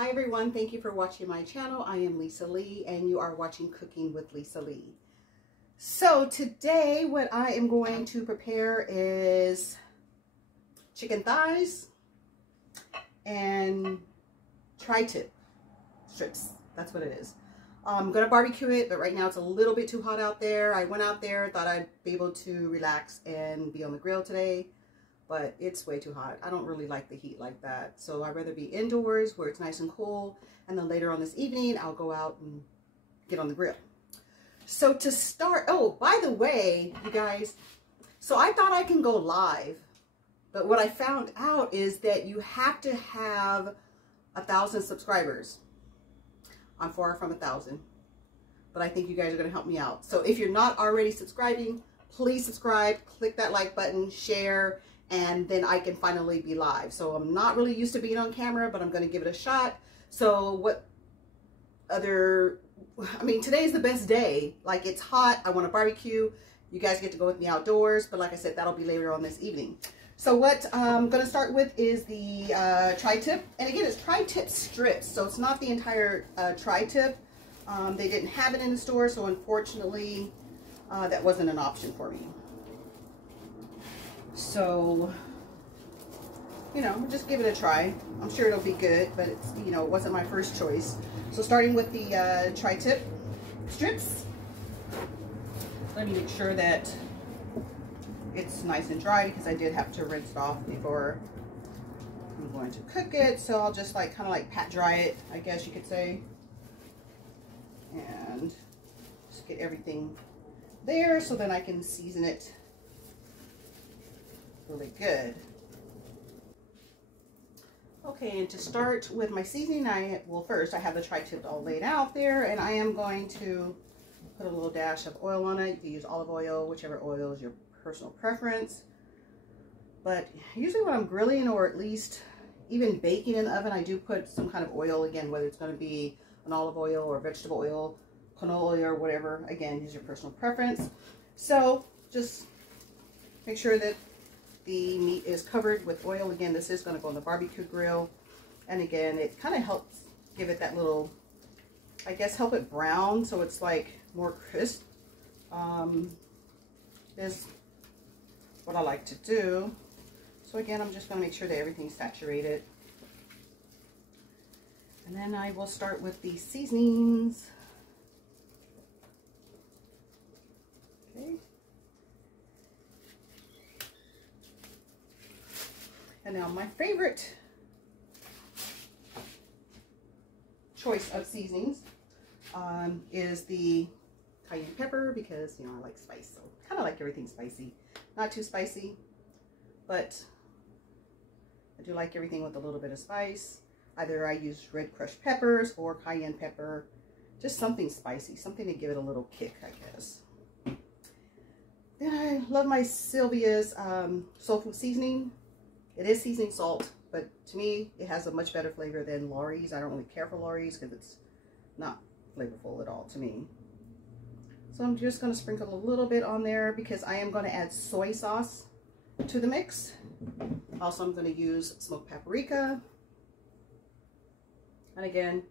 Hi everyone, thank you for watching my channel. I am Lisa Lee and you are watching Cooking with Lisa Lee. So today what I am going to prepare is chicken thighs and tri-tip strips. That's what it is. I'm going to barbecue it, but right now it's a little bit too hot out there. I went out there, thought I'd be able to relax and be on the grill today, but it's way too hot. I don't really like the heat like that. So I'd rather be indoors where it's nice and cool. And then later on this evening, I'll go out and get on the grill. So to start, oh, by the way, you guys, so I thought I can go live, but what I found out is that you have to have 1,000 subscribers. I'm far from 1,000, but I think you guys are gonna help me out. So if you're not already subscribing, please subscribe, click that like button, share, and then I can finally be live. So I'm not really used to being on camera, but I'm gonna give it a shot. So what other, I mean, today's the best day. Like, it's hot, I wanna barbecue. You guys get to go with me outdoors, but like I said, that'll be later on this evening. So what I'm gonna start with is the tri-tip. And again, it's tri-tip strips, so it's not the entire tri-tip. They didn't have it in the store, so unfortunately, that wasn't an option for me. So, you know, just give it a try. I'm sure it'll be good, but it's, you know, it wasn't my first choice. So starting with the tri-tip strips, let me make sure that it's nice and dry because I did have to rinse it off before I'm going to cook it. So I'll just like kind of like pat dry it, I guess you could say, and just get everything there so then I can season it really good. Okay, and to start with my seasoning, first I have the tri-tip all laid out there, and I am going to put a little dash of oil on it. You can use olive oil, whichever oil is your personal preference. But usually when I'm grilling, or at least even baking in the oven, I do put some kind of oil, again, whether it's going to be an olive oil or vegetable oil, canola oil, or whatever. Again, use your personal preference. So just make sure that the meat is covered with oil. Again, this is going to go on the barbecue grill, and again, it kind of helps give it that little, I guess, help it brown so it's like more crisp. Is what I like to do. So again, I'm just going to make sure that everything's saturated, and then I will start with the seasonings. Okay. And now my favorite choice of seasonings is the cayenne pepper, because, you know, I like spice, so kind of like everything spicy. Not too spicy, but I do like everything with a little bit of spice. Either I use red crushed peppers or cayenne pepper, just something spicy, something to give it a little kick, I guess. Then I love my Sylvia's soul food seasoning. It is seasoning salt, but to me, it has a much better flavor than Lawry's. I don't really care for Lawry's because it's not flavorful at all to me. So I'm just going to sprinkle a little bit on there because I am going to add soy sauce to the mix. Also, I'm going to use smoked paprika. And again,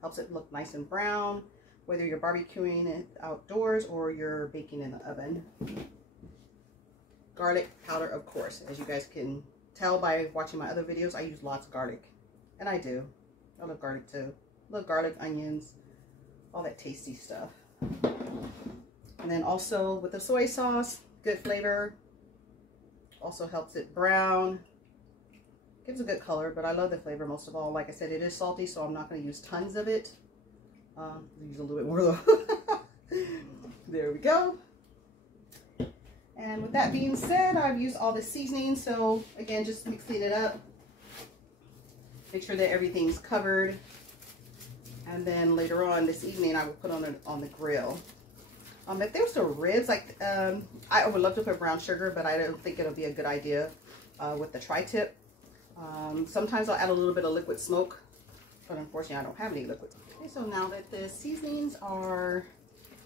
helps it look nice and brown, whether you're barbecuing it outdoors or you're baking in the oven. Garlic powder, of course. As you guys can tell by watching my other videos, I use lots of garlic. And I do. I love garlic too. Love garlic, onions, all that tasty stuff. And then also with the soy sauce, good flavor. Also helps it brown. Gives a good color, but I love the flavor most of all. Like I said, it is salty, so I'm not going to use tons of it. Use a little bit more though. There we go. And with that being said, I've used all the seasoning. So again, just mixing it up. Make sure that everything's covered. And then later on this evening, I will put on the grill. If there's the ribs, like I would love to put brown sugar, but I don't think it'll be a good idea with the tri-tip. Sometimes I'll add a little bit of liquid smoke, but unfortunately I don't have any liquid. Okay, so now that the seasonings are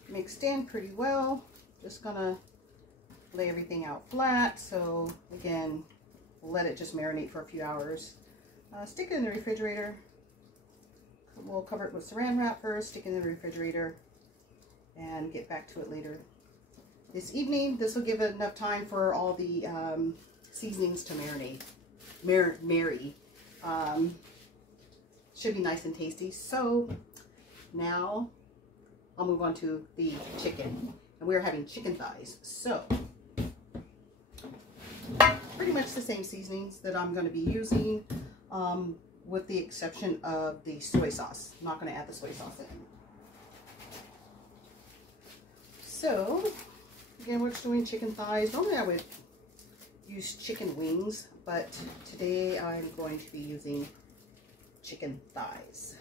mixed in pretty well, just gonna lay everything out flat. So again, let it just marinate for a few hours. Stick it in the refrigerator We'll cover it with saran wrap first, stick it in the refrigerator, and get back to it later this evening. This will give it enough time for all the seasonings to marinate. Should be nice and tasty. So now I'll move on to the chicken. And we're having chicken thighs. So pretty much the same seasonings that I'm going to be using, with the exception of the soy sauce. I'm not going to add the soy sauce in. So again, we're just doing chicken thighs. Normally I would use chicken wings, but today I'm going to be using chicken thighs.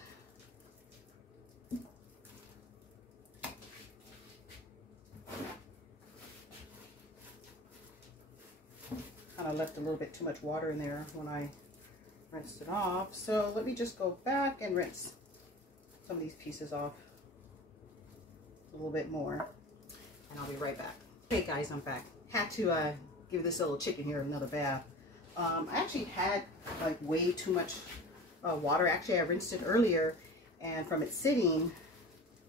Kind of left a little bit too much water in there when I rinsed it off. So let me just go back and rinse some of these pieces off a little bit more, and I'll be right back. Hey guys, I'm back. Had to give this little chicken here another bath. I actually had like way too much water. Actually, I rinsed it earlier, and from it sitting,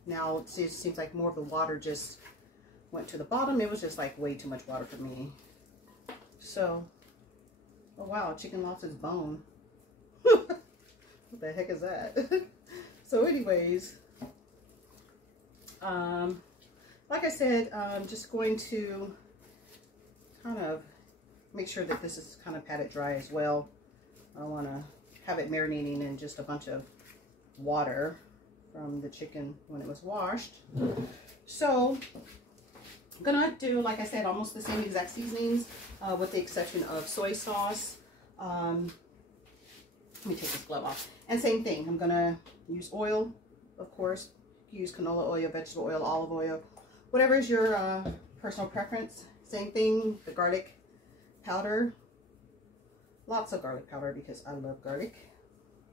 now it seems like more of the water just went to the bottom. It was just like way too much water for me. So, oh wow, chicken lost its bone. What the heck is that? So anyways, like I said, I'm just going to kind of make sure that this is kind of pat it dry as well. I want to have it marinating in just a bunch of water from the chicken when it was washed. So I'm gonna do, like I said, almost the same exact seasonings, with the exception of soy sauce. Let me take this glove off. And same thing, I'm gonna use oil, of course. Use canola oil, vegetable oil, olive oil, whatever is your personal preference. Same thing, the garlic powder. Lots of garlic powder because I love garlic.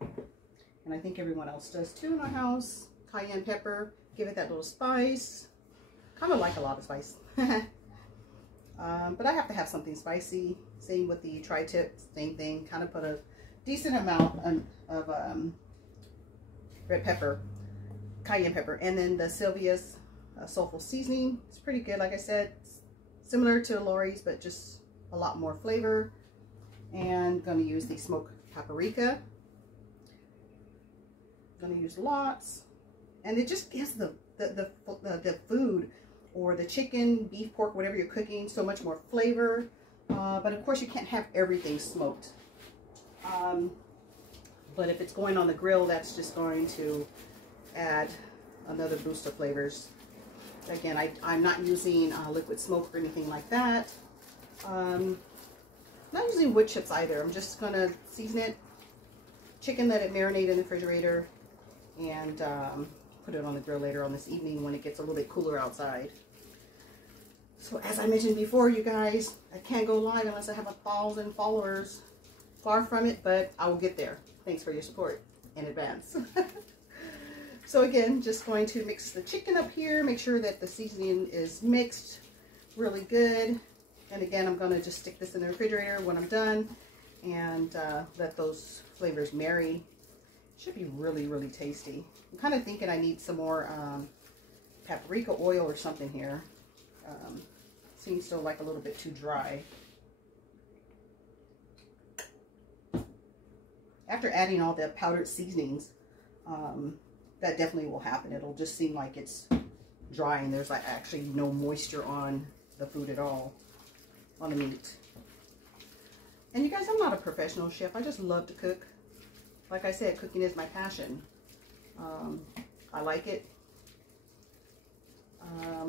And I think everyone else does too in our house. Cayenne pepper, give it that little spice. Kind of like a lot of spice. But I have to have something spicy. Same with the tri-tip, same thing. Kind of put a decent amount of red pepper, cayenne pepper. And then the Sylvia's soulful seasoning. It's pretty good, like I said. Similar to Lori's, but just a lot more flavor. And going to use the smoked paprika. Going to use lots. And it just gives the food, or the chicken, beef, pork, whatever you're cooking, so much more flavor. But of course you can't have everything smoked. But if it's going on the grill, that's just going to add another boost of flavors. Again, I'm not using liquid smoke or anything like that. Not using wood chips either. I'm just going to season it, chicken, let it marinate in the refrigerator, and put it on the grill later on this evening when it gets a little bit cooler outside. So as I mentioned before, you guys, I can't go live unless I have 1,000 followers. Far from it, but I will get there. Thanks for your support in advance. So again, just going to mix the chicken up here, make sure that the seasoning is mixed really good. And again, I'm going to just stick this in the refrigerator when I'm done and let those flavors marry. Should be really, really tasty. I'm kind of thinking I need some more paprika oil or something here. Seems still like a little bit too dry. After adding all the powdered seasonings, that definitely will happen. It'll just seem like it's dry and there's like actually no moisture on the food at all, on the meat. And you guys, I'm not a professional chef. I just love to cook. Like I said, cooking is my passion. I like it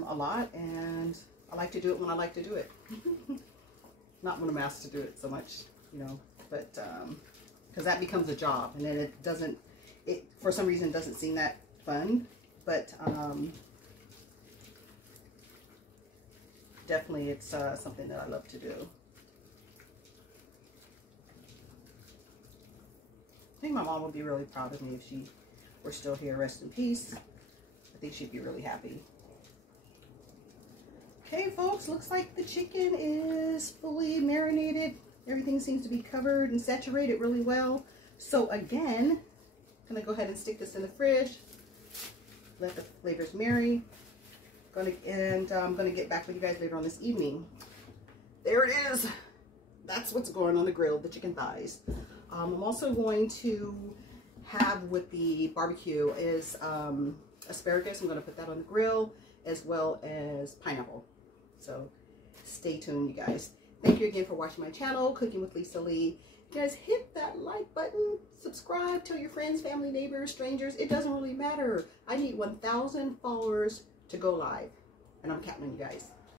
a lot, and I like to do it when I like to do it. Not when I'm asked to do it so much, you know, but because that becomes a job, and then it doesn't, for some reason doesn't seem that fun, but definitely it's something that I love to do. I think my mom would be really proud of me if she were still here. Rest in peace. I think she'd be really happy. Okay, folks, looks like the chicken is fully marinated. Everything seems to be covered and saturated really well. So again, Gonna go ahead and stick this in the fridge. Let the flavors marry. I'm gonna get back with you guys later on this evening. There it is. That's what's going on the grill, the chicken thighs. I'm also going to have with the barbecue is asparagus. I'm going to put that on the grill, as well as pineapple. So stay tuned, you guys. Thank you again for watching my channel, Cooking with Lisa Lee. You guys, hit that like button, subscribe, tell your friends, family, neighbors, strangers. It doesn't really matter. I need 1,000 followers to go live, and I'm counting on you guys.